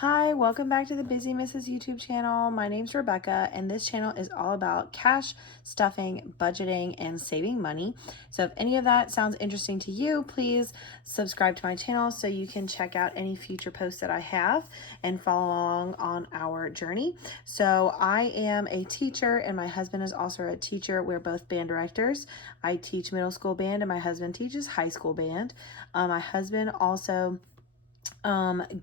Hi, welcome back to the Busy Mrs. YouTube channel. My name's Rebecca, and this channel is all about cash, stuffing, budgeting, and saving money. So if any of that sounds interesting to you, please subscribe to my channel so you can check out any future posts that I have and follow along on our journey. So I am a teacher, and my husband is also a teacher. We're both band directors. I teach middle school band, and my husband teaches high school band. My husband also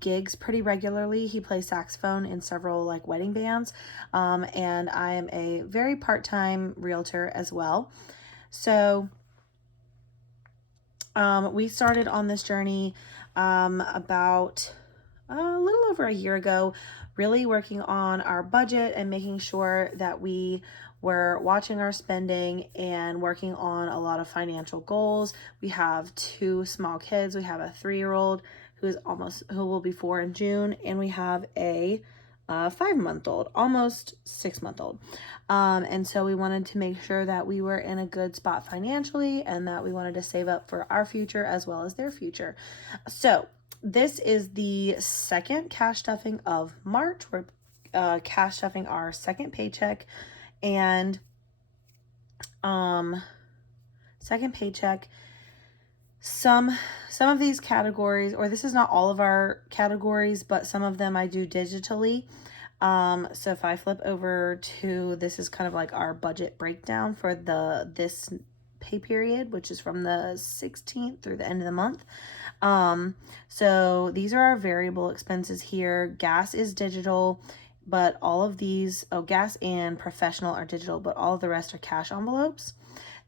gigs pretty regularly. He plays saxophone in several like wedding bands, and I am a very part-time realtor as well. So we started on this journey about a little over a year ago, really working on our budget and making sure that we were watching our spending and working on a lot of financial goals. We have two small kids. We have a 3-year-old who will be 4 in June, and we have a 5-month-old, almost 6-month-old. And so we wanted to make sure that we were in a good spot financially and that we wanted to save up for our future as well as their future. So this is the second cash stuffing of March. We're cash stuffing our second paycheck, and second paycheck. Some of these categories, or this is not all of our categories, but some of them I do digitally. So if I flip over to, this is kind of like our budget breakdown for this pay period, which is from the 16th through the end of the month. So these are our variable expenses here. Gas is digital, but all of these, gas and professional are digital, but all of the rest are cash envelopes.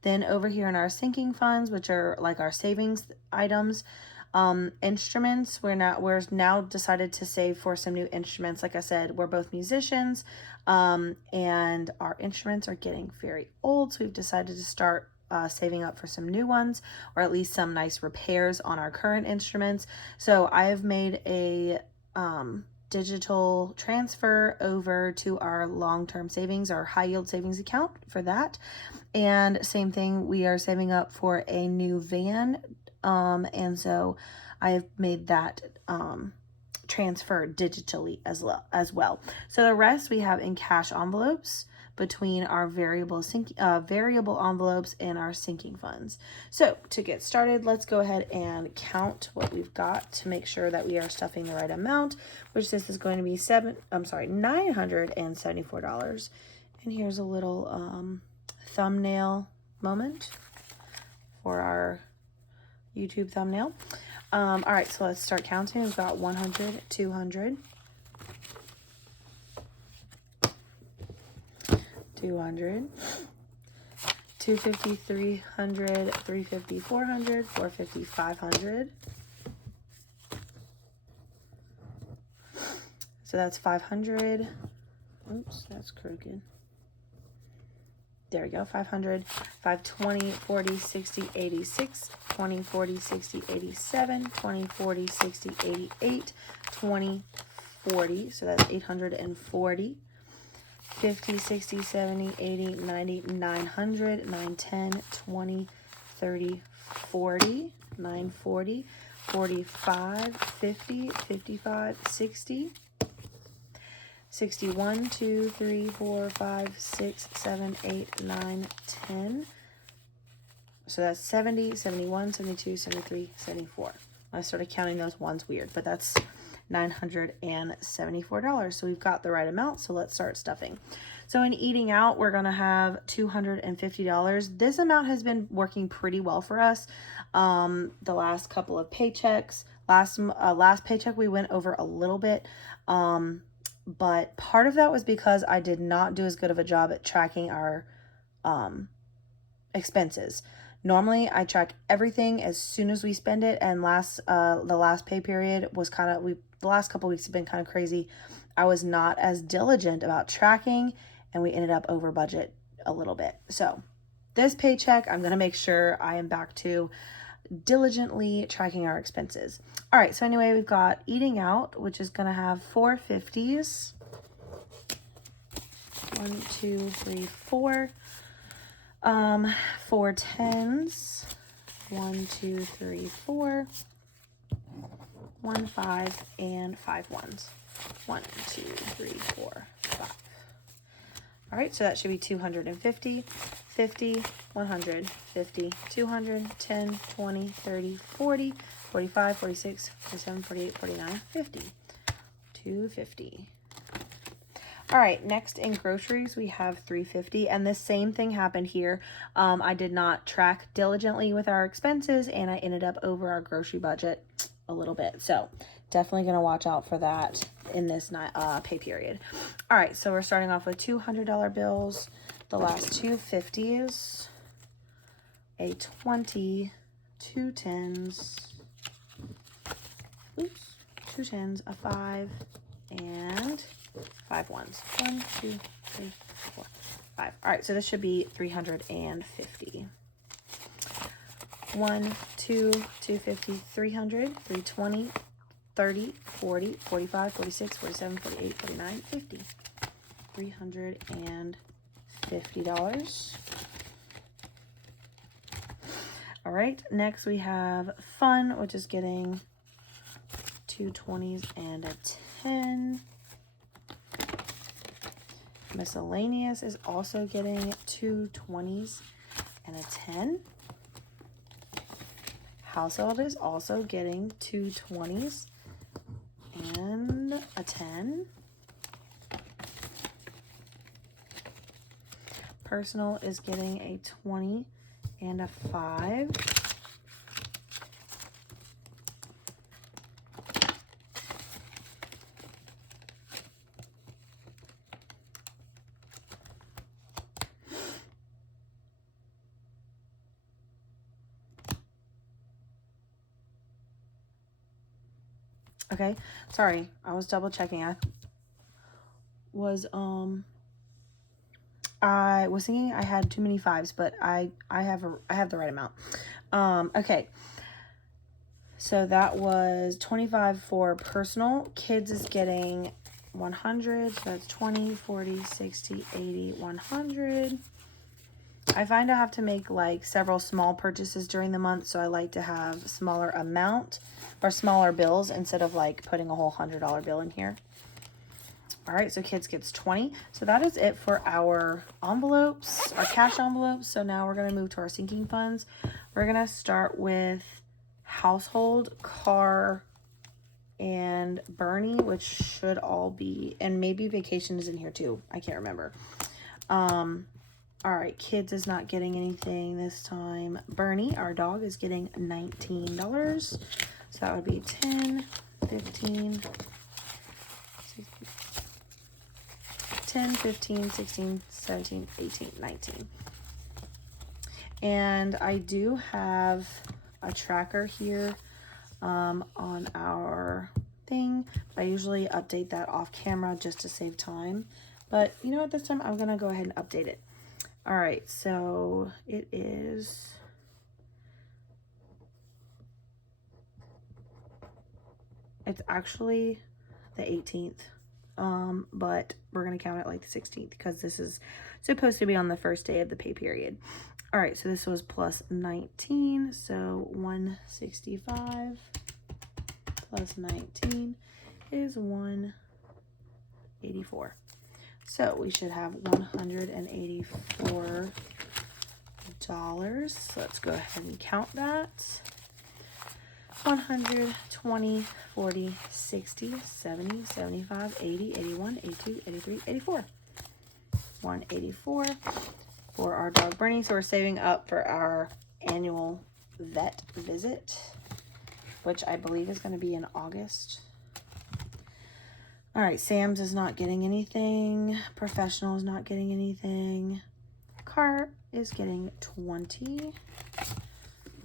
Then over here in our sinking funds, which are like our savings items, instruments, we're now decided to save for some new instruments. Like I said, we're both musicians, and our instruments are getting very old, so we've decided to start saving up for some new ones, or at least some nice repairs on our current instruments. So I have made a digital transfer over to our long-term savings, our high yield savings account for that. And same thing, we are saving up for a new van. And so I have made that transfer digitally as well. So the rest we have in cash envelopes between our variable envelopes and our sinking funds. So to get started, let's go ahead and count what we've got to make sure that we are stuffing the right amount, which this is going to be $974. And here's a little thumbnail moment for our YouTube thumbnail. All right, so let's start counting. We've got 100, 200, 200, 250, 300, 350, 400, 450, 500. So that's 500. Oops, that's crooked. There we go, 500, 520, 40, 60, 86, 20, 40, 60, 87, 20, 40, 60, 88, 20, 40, so that's 840, 50, 60, 70, 80, 90, 900, 910, 20, 30, 40, 940, 45, 50, 55, 60, 61, 2, 3, 4, 5, 6, 7, 8, 9, 10. So that's 70, 71, 72, 73, 74. I started counting those ones weird, but that's $974. So we've got the right amount. So let's start stuffing. So in eating out, we're going to have $250. This amount has been working pretty well for us. The last couple of paychecks, last paycheck, we went over a little bit. But part of that was because I did not do as good of a job at tracking our expenses. Normally, I track everything as soon as we spend it, and the last pay period was the last couple weeks have been kind of crazy. I was not as diligent about tracking, and we ended up over budget a little bit. So this paycheck, I'm going to make sure I am back to diligently tracking our expenses. All right, so anyway, we've got eating out, which is going to have 4 50s. 1, 2, 3, 4. 4 10s. 1, 2, 3, 4. 1, 5, and 5 ones. 1, 2, 3, 4, 5. All right, so that should be 250, 50, 100, 50, 200, 10, 20, 30, 40, 45, 46, 47, 48, 49, 50. 250. All right, next in groceries, we have 350, and the same thing happened here. I did not track diligently with our expenses, and I ended up over our grocery budget a little bit. So definitely going to watch out for that in this pay period. All right, so we're starting off with $200 bills, the last two 50s, a 20, 2 10s, oops, 2 10s, a 5, and 5 ones. 1, 2, 3, 4, 5. All right, so this should be 350. 1, 2, 250, 300, 320, 30, 40, 45, 46, 47, 48, 49, 50. $350. All right, next we have fun, which is getting 2 20s and a 10. Miscellaneous is also getting 2 20s and a 10. Household is also getting 2 20s and a 10. Personal is getting a 20 and a 5. Okay, sorry, I was double checking. I was thinking I had too many 5s, but I have the right amount. Okay, so that was 25 for personal. Kids is getting 100, so that's 20, 40, 60, 80, 100. I find I have to make like several small purchases during the month, so I like to have smaller amount or smaller bills instead of like putting a whole $100 bill in here. All right, so kids gets 20. So that is it for our envelopes, our cash envelopes. So now we're going to move to our sinking funds. We're going to start with household, car, and Bernie, which should all be, and maybe vacation is in here too. I can't remember. All right, kids is not getting anything this time. Bernie, our dog, is getting $19. So that would be 10, 15, 16, 10, 15, 16, 17, 18, 19. And I do have a tracker here on our thing. But I usually update that off camera just to save time. But you know what, this time I'm going to go ahead and update it. All right, so it is it's actually the 18th. But we're going to count it like the 16th because this is supposed to be on the first day of the pay period. All right, so this was plus 19, so 165 plus 19 is 184. So we should have $184. So let's go ahead and count that. 100, 20, 40, 60, 70, 75, 80, 81, 82, 83, 84. 184 for our dog Bernie. So we're saving up for our annual vet visit, which I believe is going to be in August. All right, Sam's is not getting anything. Professional is not getting anything. Car is getting 20.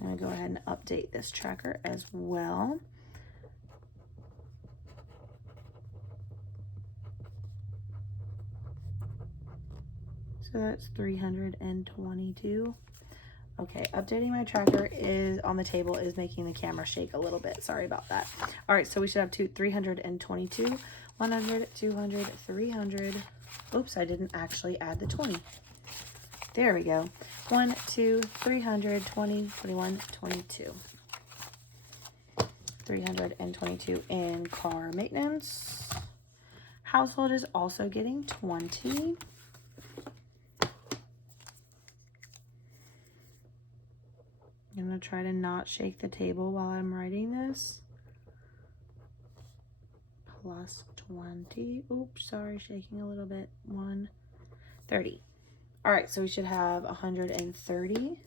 I'm going to go ahead and update this tracker as well. So that's 322. Okay, updating my tracker is on the table is making the camera shake a little bit. Sorry about that. All right, so we should have 322, 100, 200, 300. Oops, I didn't actually add the 20. There we go. 1, 2, 300, 20, 21, 22. $322 in car maintenance. Household is also getting $20. I'm going to try to not shake the table while I'm writing this. Plus 20. Oops, sorry, shaking a little bit. 130. All right, so we should have 130.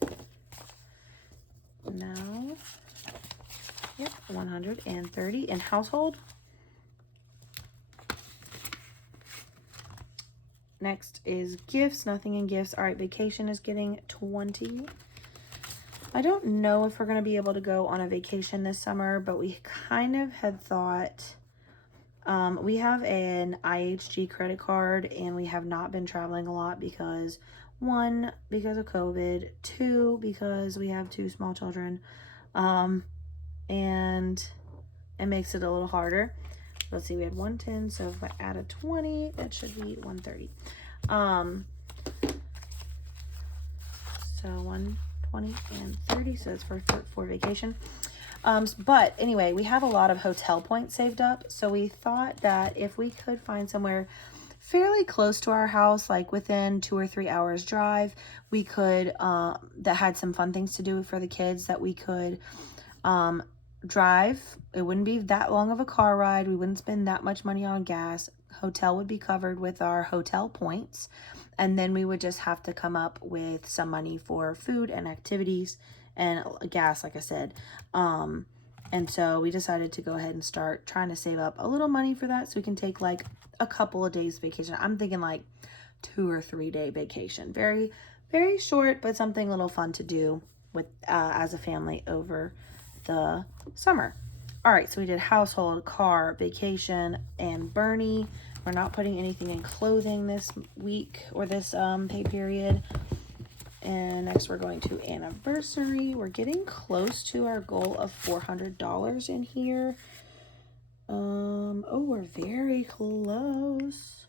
Now, yep, 130 in household. Next is gifts, nothing in gifts. All right, vacation is getting 20. I don't know if we're going to be able to go on a vacation this summer, but we kind of had thought, we have an IHG credit card and we have not been traveling a lot because, one, because of COVID, two, because we have 2 small children, and it makes it a little harder. Let's see, we had 110, so if I add a 20, that should be 130. So 120 and 30, so it's for vacation. But anyway, we have a lot of hotel points saved up, so we thought that if we could find somewhere fairly close to our house, like within 2 or 3 hours drive, we could, that had some fun things to do for the kids, that we could drive. It wouldn't be that long of a car ride. We wouldn't spend that much money on gas. Hotel would be covered with our hotel points. And then we would just have to come up with some money for food and activities and gas, like I said. And so we decided to go ahead and start trying to save up a little money for that so we can take like a couple of days vacation. I'm thinking like 2 or 3 day vacation. Very, very short, but something a little fun to do with as a family over the summer. All right, so we did household, car, vacation, and Bernie. We're not putting anything in clothing this week or this pay period. And next we're going to anniversary. We're getting close to our goal of $400 in here. Oh, we're very close.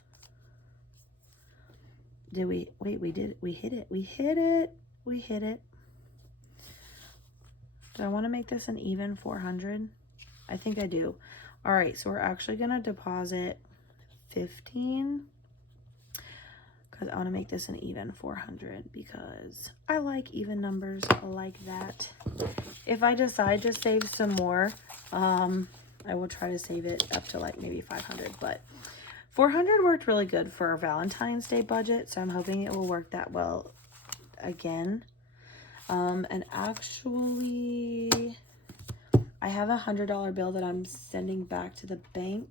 Did we, wait, we hit it. Do I want to make this an even 400? I think I do. All right, so we're actually going to deposit 15 because I want to make this an even 400 because I like even numbers like that. If I decide to save some more, I will try to save it up to like maybe 500, but 400 worked really good for our Valentine's Day budget, so I'm hoping it will work that well again. And actually, I have a $100 bill that I'm sending back to the bank.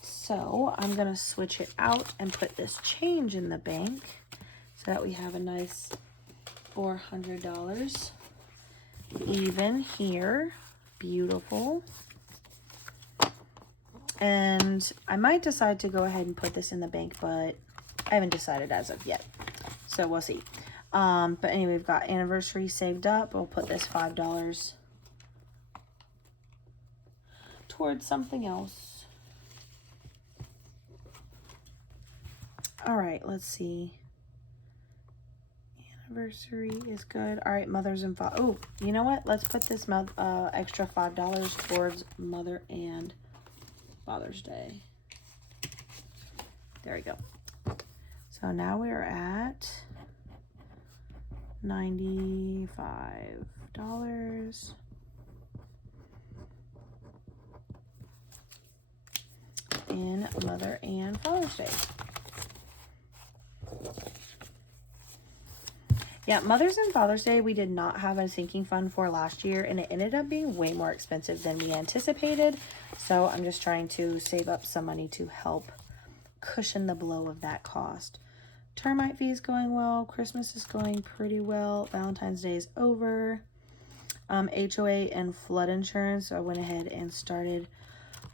So I'm going to switch it out and put this change in the bank so that we have a nice $400 even here. Beautiful. And I might decide to go ahead and put this in the bank, but I haven't decided as of yet. So we'll see. But anyway, we've got anniversary saved up. We'll put this $5 towards something else. All right, let's see. Anniversary is good. All right, mothers and fathers. Oh, you know what? Let's put this extra $5 towards Mother and Father's Day. There we go. So now we're at $95 in Mother and Father's Day. Yeah, Mother's and Father's Day, we did not have a sinking fund for last year, and it ended up being way more expensive than we anticipated. So I'm just trying to save up some money to help cushion the blow of that cost. Termite fee is going well. Christmas is going pretty well. Valentine's Day is over. HOA and flood insurance. So I went ahead and started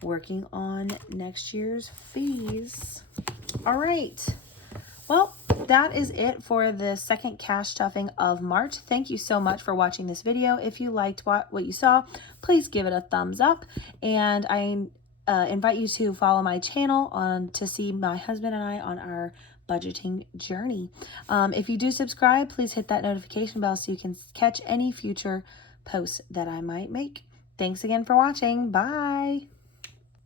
working on next year's fees. All right. Well, that is it for the second cash stuffing of March. Thank you so much for watching this video. If you liked what you saw, please give it a thumbs up. And I invite you to follow my channel to see my husband and I on our budgeting journey. If you do subscribe, please hit that notification bell so you can catch any future posts that I might make. Thanks again for watching. Bye.